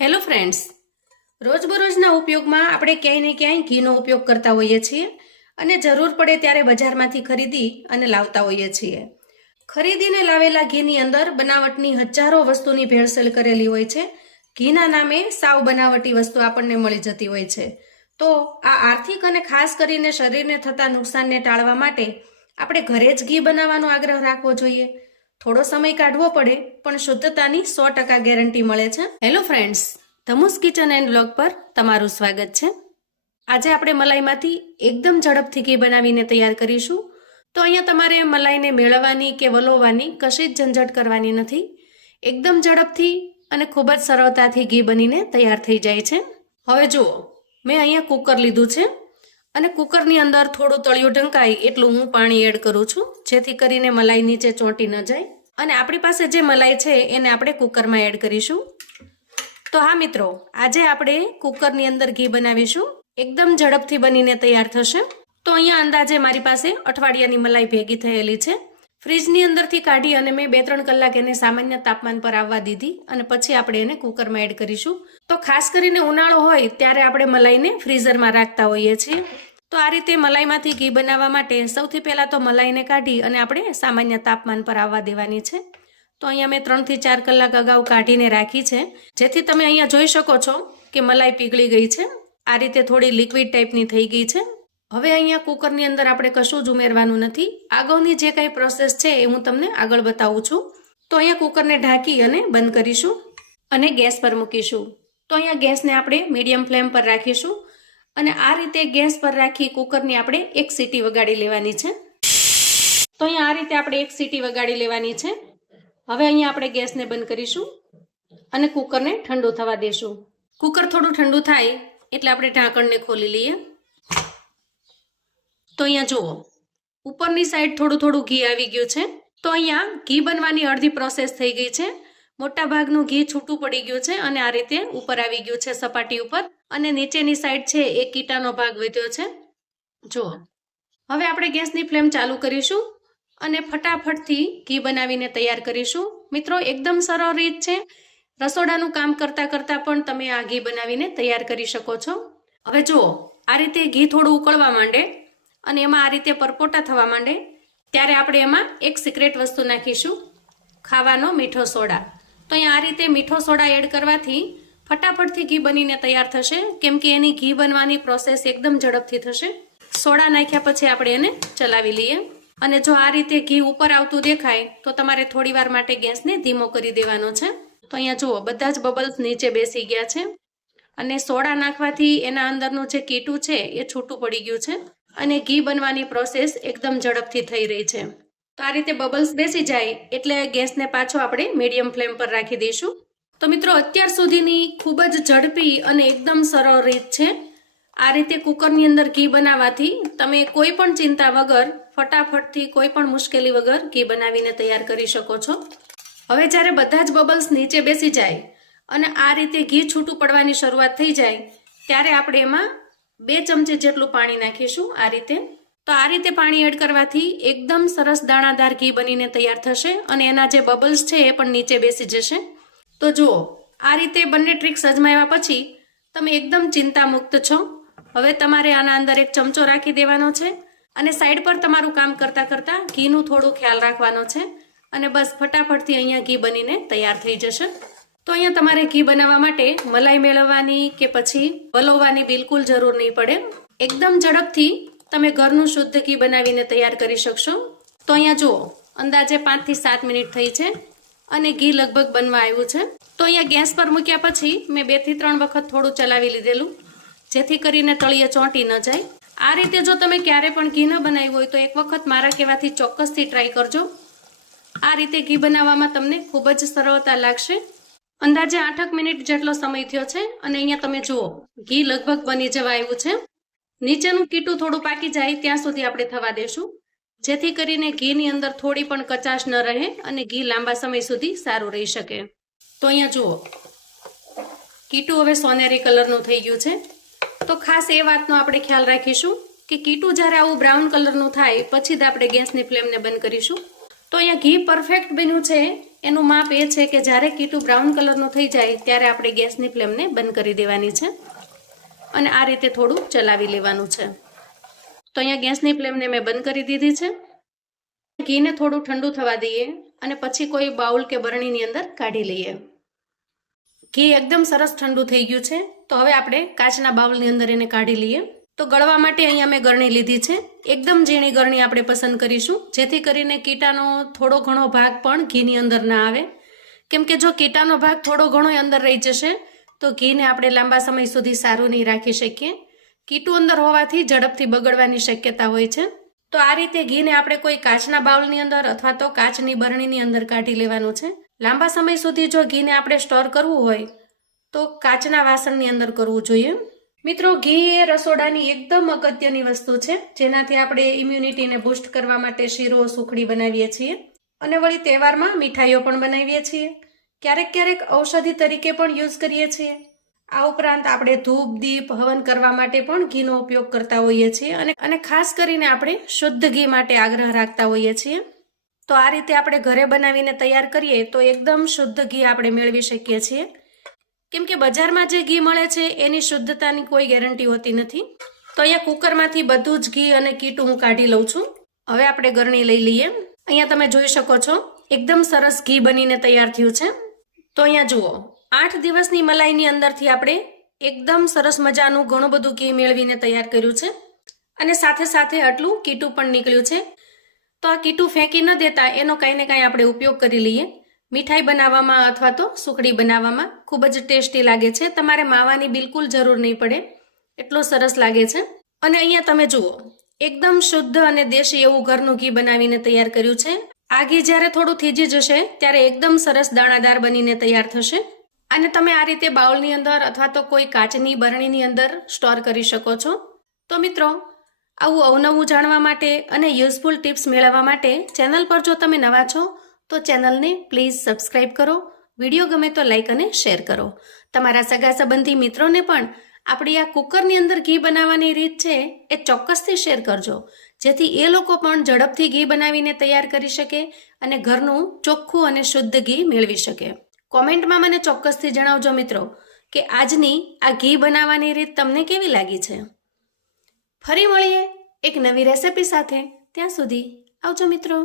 Hello friends, રોજબરોજના ઉપયોગમાં આપણે ક્યાંય ને ક્યાંય ઘીનો ઉપયોગ કરતા હોઈએ છીએ અને જરૂર પડે ત્યારે બજારમાંથી ખરીદી અને લાવતા હોઈએ છીએ. ખરીદીને લાવેલા ઘીની અંદર બનાવટની હજારો વસ્તુની ભેળસેળ કરેલી હોય છે. ઘીના નામે સાવ બનાવટી વસ્તુ આપણને મળી જતી હોય છે. તો આ આર્થિક અને ખાસ કરીને શરીરને થતા નુકસાનને ટાળવા માટે આપણે ઘરે જ ઘી બનાવવાનો આગ્રહ રાખવો જોઈએ. થોડો સમય કાઢવો પડે પણ શુદ્ધતાની 100% ગેરંટી મળે છે. હેલો ફ્રેન્ડ્સ, ધમુસ કિચન એન્ડ વ્લોગ પર તમારું સ્વાગત છે. આજે આપણે મલાઈમાંથી એકદમ ઝડપથી ઘી બનાવીને તૈયાર કરીશું. તો અહીંયા તમારે મલાઈને મેળવવાની કે વલોવવાની કશી જ ઝંઝટ કરવાની નથી. એકદમ ઝડપથી અને ખૂબ જ સરળતાથી ઘી બનીને તૈયાર થઈ જાય છે. હવે જુઓ, મેં અહીંયા કુકર લીધું છે અને કુકરની અંદર થોડું તળિયું ઢંકાય એટલું હું પાણી એડ કરું છું, જેથી કરીને મલાઈ નીચે ચોંટી ન જાય. અને આપણી પાસે જે મલાઈ છે એને આપણે કુકરમાં એડ કરીશું. તો હા મિત્રો, આજે આપણે કુકરની અંદર ઘી બનાવીશું. એકદમ ઝડપથી બનીને તૈયાર થશે. તો અહીંયા અંદાજે મારી પાસે અઠવાડિયાની મલાઈ ભેગી થયેલી છે. ફ્રીજની અંદરથી કાઢી અને મેં 2-3 કલાક એને સામાન્ય તાપમાન પર આવવા દીધી અને પછી આપણે એને કુકરમાં એડ કરીશું. તો ખાસ કરીને ઉનાળો હોય ત્યારે આપણે મલાઈને ફ્રીઝરમાં રાખતા હોઈએ છીએ. તો આ રીતે મલાઈમાંથી ઘી બનાવવા માટે સૌથી પહેલાં તો મલાઈને કાઢી અને આપણે સામાન્ય તાપમાન પર આવવા દેવાની છે. તો અહીંયા મેં 3 થી 4 કલાક અગાઉ કાઢીને રાખી છે, જેથી તમે અહીંયા જોઈ શકો છો કે મલાઈ પીગળી ગઈ છે. આ રીતે થોડી લિક્વિડ ટાઈપની થઈ ગઈ છે. હવે અહીંયા કુકરની અંદર આપણે કશું જ ઉમેરવાનું નથી. આગળની જે કાંઈ પ્રોસેસ છે એ હું તમને આગળ બતાવું છું. તો અહીંયા કુકરને ઢાંકી અને બંધ કરીશું અને ગેસ પર મૂકીશું. તો અહીંયા ગેસને આપણે મીડિયમ ફ્લેમ પર રાખીશું અને આ રીતે ગેસ પર રાખી કુકરની આપણે 1 સીટી વગાડી લેવાની છે. તો અહીંયા આ રીતે આપણે 1 સીટી વગાડી લેવાની છે. હવે અહીંયા આપણે ગેસને બંધ કરીશું અને કુકરને ઠંડુ થવા દેશું. કુકર થોડું ઠંડુ થાય એટલે આપણે ઢાંકણને ખોલી લઈએ. તો અહીંયા જુઓ, ઉપરની સાઈડ થોડું ઘી આવી ગયું છે. તો અહીંયા ઘી બનવાની અડધી પ્રોસેસ થઈ ગઈ છે. મોટા ભાગનું ઘી છૂટું પડી ગયું છે અને આ રીતે ઉપર આવી ગયું છે સપાટી ઉપર, અને નીચેની સાઈડ છે એ કીટાનો ભાગ વધ્યો છે. જુઓ, હવે આપણે ગેસની ફ્લેમ ચાલુ કરીશું અને ફટાફટથી ઘી બનાવીને તૈયાર કરીશું. મિત્રો, એકદમ સરળ રીત છે. રસોડાનું કામ કરતાં કરતાં પણ તમે આ ઘી બનાવીને તૈયાર કરી શકો છો. હવે જુઓ, આ રીતે ઘી થોડું ઉકળવા માંડે અને એમાં આ રીતે પરપોટા થવા માંડે ત્યારે આપણે એમાં એક સિક્રેટ વસ્તુ નાખીશું, ખાવાનો મીઠો સોડા. તો અહીંયા આ રીતે મીઠો સોડા એડ કરવાથી ફટાફટથી ઘી બનીને તૈયાર થશે, કેમ કે એની ઘી બનવાની પ્રોસેસ એકદમ ઝડપથી થશે. સોડા નાખ્યા પછી આપણે એને ચલાવી લઈએ અને જો આ રીતે ઘી ઉપર આવતું દેખાય તો તમારે થોડી વાર માટે ગેસને ધીમો કરી દેવાનો છે. તો અહીંયા જુઓ, બધા જ બબલ્સ નીચે બેસી ગયા છે અને સોડા નાખવાથી એના અંદરનું જે કીટું છે એ છૂટું પડી ગયું છે અને ઘી બનવાની પ્રોસેસ એકદમ ઝડપથી થઈ રહી છે. તો આ રીતે બબલ્સ બેસી જાય એટલે ગેસને પાછો આપણે મીડિયમ ફ્લેમ પર રાખી દઈશું. તો મિત્રો, અત્યાર સુધીની ખૂબ જ ઝડપી અને એકદમ સરળ રીત છે. આ રીતે કુકરની અંદર ઘી બનાવવાથી તમે કોઈ પણ ચિંતા વગર ફટાફટથી કોઈ પણ મુશ્કેલી વગર ઘી બનાવીને તૈયાર કરી શકો છો. હવે જ્યારે બધા જ બબલ્સ નીચે બેસી જાય અને આ રીતે ઘી છૂટું પડવાની શરૂઆત થઈ જાય ત્યારે આપણે એમાં 2 ચમચી જેટલું પાણી નાખીશું. આ રીતે તો આ રીતે પાણી એડ કરવાથી એકદમ સરસ દાણાદાર ઘી બનીને તૈયાર થશે અને એના જે બબલ્સ છે એ પણ નીચે બેસી જશે. તો જુઓ, આ રીતે બંને ટ્રીક્સ અજમાવ્યા પછી તમે એકદમ ચિંતા મુક્ત છો. હવે તમારે આના અંદર 1 ચમચો રાખી દેવાનો છે અને સાઈડ પર તમારું કામ કરતાં કરતાં ઘીનું થોડું ખ્યાલ રાખવાનો છે અને બસ ફટાફટથી અહીંયા ઘી બનીને તૈયાર થઈ જશે. તો અહીંયા તમારે ઘી બનાવવા માટે મલાઈ મેળવવાની કે પછી વલોવવાની બિલકુલ જરૂર નહીં પડે. એકદમ ઝડપથી તમે ઘરનું શુદ્ધ ઘી બનાવીને તૈયાર કરી શકશો. તો અહીંયા જુઓ, અંદાજે 5 થી 7 મિનિટ થઈ છે અને ઘી લગભગ બનવા આવ્યું છે. તો અહીંયા ગેસ પર મૂક્યા પછી મેં 2 થી 3 વખત થોડું ચલાવી લીધેલું, જેથી કરીને તળિયે ચોંટી ન જાય. આ રીતે જો તમે ક્યારે પણ ઘી ન બનાવ્યું હોય તો એક વખત મારા કહેવાથી ચોક્કસથી ટ્રાય કરજો. આ રીતે ઘી બનાવવામાં તમને ખૂબ જ સરળતા લાગશે. અંદાજે 8 મિનિટ જેટલો સમય થયો છે અને અહીંયા તમે જુઓ, ઘી લગભગ બની જવા આવ્યું છે. નીચેનું કીટું થોડું પાકી જાય ત્યાં સુધી આપણે થવા દેશું, જેથી કરીને ઘીની અંદર થોડી પણ કચાશ ન રહે અને ઘી લાંબા સમય સુધી સારું રહી શકે. તો અહીંયા જુઓ, કીટું હવે સોનેરી કલરનું થઈ ગયું છે. તો ખાસ એ વાતનો આપણે ખ્યાલ રાખીશું કે કીટું જ્યારે આવું બ્રાઉન કલરનું થાય પછી જ આપણે ગેસની ફ્લેમને બંધ કરીશું. તો અહીંયા ઘી પરફેક્ટ બન્યું છે એનું માપ એ છે કે જ્યારે કીટું બ્રાઉન કલરનું થઈ જાય ત્યારે આપણે ગેસની ફ્લેમને બંધ કરી દેવાની છે અને આ રીતે થોડું ચલાવી લેવાનું છે. તો અહીંયા ગેસની ફ્લેમને મેં બંધ કરી દીધી છે. ઘીને થોડું ઠંડુ થવા દઈએ અને પછી કોઈ બાઉલ કે બરણીની અંદર કાઢી લઈએ. ઘી એકદમ સરસ ઠંડુ થઈ ગયું છે. તો હવે આપણે કાચના બાઉલની અંદર એને કાઢી લઈએ. તો ગળવા માટે અહીંયા મેં ગરણી લીધી છે. એકદમ ઝીણી ગરણી આપણે પસંદ કરીશું, જેથી કરીને કીટાનો થોડો ઘણો ભાગ પણ ઘીની અંદર ના આવે. કેમ કે જો કીટાનો ભાગ થોડો ઘણો અંદર રહી જશે તો ઘીને આપણે લાંબા સમય સુધી સારું નહીં રાખી શકીએ. કીટું અંદર હોવાથી ઝડપથી બગડવાની શક્યતા હોય છે. તો આ રીતે ઘીને આપણે કોઈ કાચના બાઉલની અંદર અથવા તો કાચની બરણીની અંદર કાઢી લેવાનું છે. લાંબા સમય સુધી જો ઘીને આપણે સ્ટોર કરવું હોય તો કાચના વાસણની અંદર કરવું જોઈએ. મિત્રો, ઘી એ રસોડાની એકદમ અગત્યની વસ્તુ છે, જેનાથી આપણે ઇમ્યુનિટીને બૂસ્ટ કરવા માટે શીરો, સુખડી બનાવીએ છીએ અને વળી તહેવારમાં મીઠાઈઓ પણ બનાવીએ છીએ. ક્યારેક ઔષધિ તરીકે પણ યુઝ કરીએ છીએ. આ ઉપરાંત આપણે ધૂપ, દીપ, હવન કરવા માટે પણ ઘીનો ઉપયોગ કરતા હોઈએ છીએ અને ખાસ કરીને આપણે શુદ્ધ ઘી માટે આગ્રહ રાખતા હોઈએ છીએ. તો આ રીતે આપણે ઘરે બનાવીને તૈયાર કરીએ તો એકદમ શુદ્ધ ઘી આપણે મેળવી શકીએ છીએ. કેમ કે બજારમાં જે ઘી મળે છે એની શુદ્ધતાની કોઈ ગેરંટી હોતી નથી. તો અહીંયા કુકરમાંથી બધું જ ઘી અને કીટું હું કાઢી લઉં છું. હવે આપણે ગરણી લઈ લઈએ. અહીંયા તમે જોઈ શકો છો એકદમ સરસ ઘી બનીને તૈયાર થયું છે. તો અહીંયા જુઓ, 8 દિવસની મલાઈની અંદરથી આપણે એકદમ સરસ મજાનું ઘણું બધું ઘી મેળવીને તૈયાર કર્યું છે અને સાથે સાથે આટલું કીટું પણ નીકળ્યું છે. તો આ કીટું ફેંકી ન દેતા એનો કંઈ ને કંઈ આપણે ઉપયોગ કરી લઈએ. મીઠાઈ બનાવવામાં અથવા તો સુખડી બનાવવામાં ખૂબ જ ટેસ્ટી લાગે છે. તમારે માવાની બિલકુલ જરૂર નહીં પડે, એટલો સરસ લાગે છે. અને અહીંયા તમે જુઓ, એકદમ શુદ્ધ અને દેશી એવું ઘરનું ઘી બનાવીને તૈયાર કર્યું છે. આ ઘી જ્યારે થોડું થીજી જશે ત્યારે એકદમ સરસ દાણાદાર બનીને તૈયાર થશે અને તમે આ રીતે બાઉલની અંદર અથવા તો કોઈ કાચની બરણીની અંદર સ્ટોર કરી શકો છો. તો મિત્રો, આવું અવનવું જાણવા માટે અને યુઝફુલ ટિપ્સ મેળવવા માટે ચેનલ પર જો તમે નવા છો તો ચેનલને પ્લીઝ સબસ્ક્રાઇબ કરો. વિડીયો ગમે તો લાઈક અને શેર કરો. તમારા સગા સંબંધી મિત્રોને પણ આપણી આ કુકરની અંદર ઘી બનાવવાની રીત છે એ ચોક્કસથી શેર કરજો, જેથી એ લોકો પણ ઝડપથી ઘી બનાવીને તૈયાર કરી શકે અને ઘરનું ચોખ્ખું અને શુદ્ધ ઘી મેળવી શકે. કોમેન્ટમાં મને ચોક્કસથી જણાવજો મિત્રો કે આજની આ ઘી બનાવવાની રીત તમને કેવી લાગી છે. ફરી મળીએ એક નવી રેસિપી સાથે. ત્યાં સુધી આવજો મિત્રો.